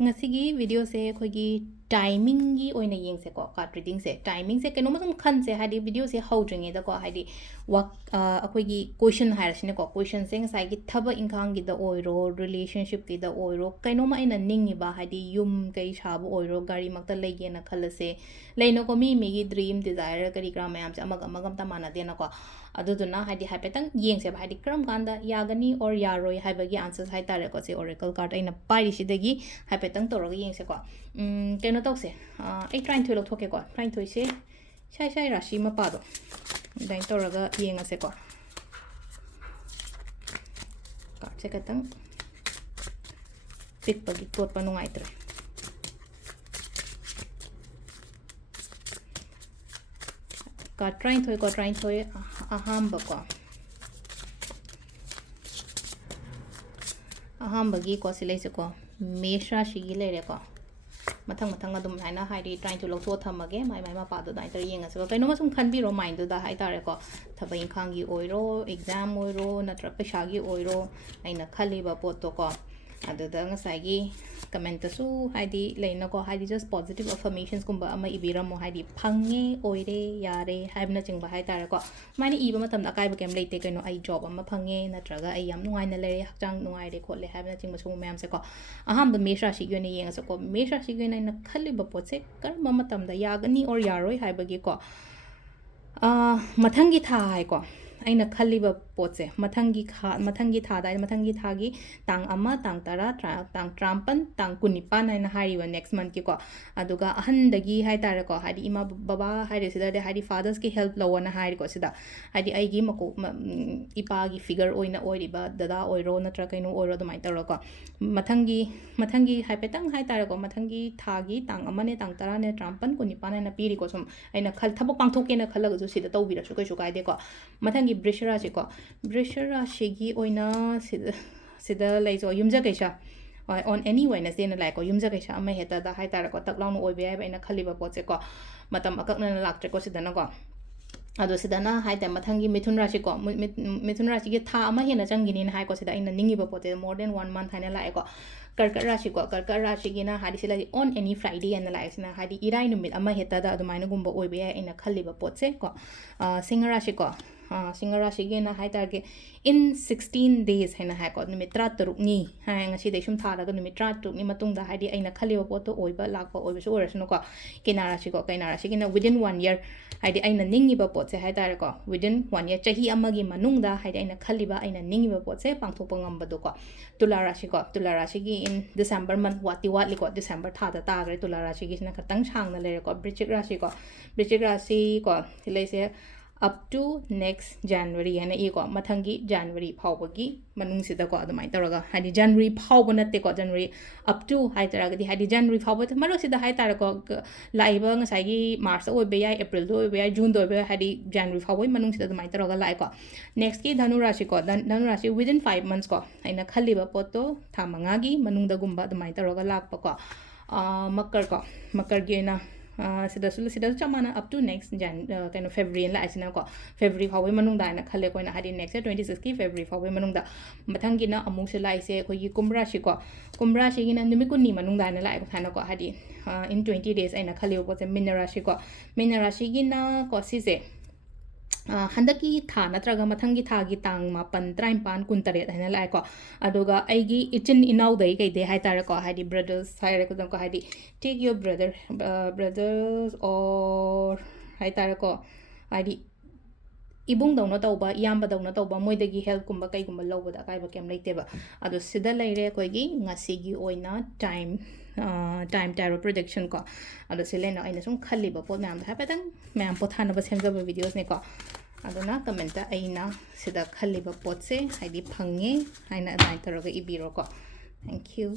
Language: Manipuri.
ngasi video se khogi timing gi oina yeng se ko card reading se timing se keno masum khan se hadi video se holding da ko hadi wak akoi gi question hairasne ko question se ngasai gi thaba inkhang gi da oiro relationship gi da oiro keno ma ina ningi ba hadi yum kai shabu oiro gari makta lege na khalase leino ko mi gi dream desire kari gram yam se amagam magam ta mana de na ko aduduna hadi haipetang yeng se hadi kram kanda yagani or yaroi haibagi answers hai tare ko se oracle card aina pai ri sidagi haipetang toroga yeng se ko keno tause ai trying to lo thoke ko trying to se shai shai rashi ma pa do dai toroga yeng ase ko card se katang pick pagi tot pa nungai tre card trying to ahamba ko ahambagi ko silai se ko mesha shigi le re ko mathang mathang adum haina haidi trying to lokso thamage mai mai ma pa do dai tar yenga se ko kaino ma sum khan bi ro mind do da hai tare ko thabai inkhang gi oiro exam oiro natra pesha gi oiro aina khali ba pot to ko adu da ngasai gi comment su haidi leina ko haidi just positive affirmations kumba ama ibira mo haidi phange oire yare haibna chingba hai tare ko mani iba matam da kai ba kem leite kaino ai job ama phange natraga ai yam nungai na le hakchang nungai re khole haibna chingba su mem se ko aham ba mesha shi gyone yenga se ko mesha shi gyone na khali ba pot se kar ma matam da yagani or yaroi haiba gi ko mathangi tha hai ko aina khali ba potse mathangi tha dai mathangi tha gi tang ama tang tara tang trampan tang kunipan aina hari wa next month ki ko aduga ahandagi hai tare ko hari ima baba hari sida de hari fathers ki help lo na hari ko sida hari ai gi mako ipa gi figure oina oiriba dada oiro natra kaino oiro do mai taro ko mathangi hai petang hai tare ko mathangi tha gi tang ama ne tang tara ne trampan kunipan aina piri ko sum aina khal thabo pangthok ke na khalaga ju sida tawbira su kai su kai de ko mathangi brishara ji ko brishara shigi oina sida lai zo yumja kaisa on any Wednesday na lai ko yumja kaisa ama heta da hai tar ko taklawn oi be ai na khali ba pot se ko matam akak na laktre ko sida na ko ado sida na hai ta mathangi mithun rashi ko mithun rashi ge tha ama hena changini na hai ko sida ina ningi ba pot more than 1 month haina lai ko karkar rashi gi na hadi sila on any friday and like na hadi irai numit ama heta da adumaina gumba oi be ai na khali ba pot se ko singa rashi ko singa rashi ge na hai tar ge in 16 days haina hai ko numit 3 ni hai ngasi de sum thara ga numit 3 ni matung da hadi aina khali ba pot to oi ba lak ba oi ba su ora sno ko kina rashi gi na within 1 year hadi aina ningi ba pot se hai tar ko within 1 year chahi ama gi manung da hadi aina khali ba aina ningi ba pot se pangthok pa ngam ba do ko tula rashi gi in December month watli ko December tha da ta gre tula rashi gi sna khatang chang na le ko bridge rashi ko hilai se up to next January and e ko mathangi January phawbagi manung sida ko adumai taraga hadi January phawba natte ko January up to hai taraga di hadi January phawba maro sida hai tar ko laiba ngasai gi March oi be ya April do be ya June do be hadi January phawboi manung sida adumai taraga lai ko next ki Dhanu Rashi within 5 months ko aina khali ba poto thamanga gi manung da gumba adumai taraga lakpa ko makar gi na sida chamana up to next kind of February la asina ko February phawai manung da na khale ko na hadi next 26 ki February phawai manung da mathang gi na amung se lai se khoi gi kumra shi gi na numi kunni manung da na lai ko thana ko hadi in 20 days aina khale ko se minara shi gi na ko si se handaki tha natraga mathangi tha gi tang ma pan traim pan kun tare haina lai ko aduga aigi ichin inau dai kai de hai tar ko hadi brothers hai re ko hadi take your brothers or hai tar ko hadi ibung dawna tawba iyamba dawna tawba moidagi help kumba kai kumba lawba da kai ba kem leite ba adu sida leire ko gi ngasi gi oina time tarot prediction ko adu silena aina sum khali ba pot nam ha patang mam pothana ba semja ba videos ne ko aduna comment aina sida khali ba pot se haidi phange haina dai taraga ibiro ko thank you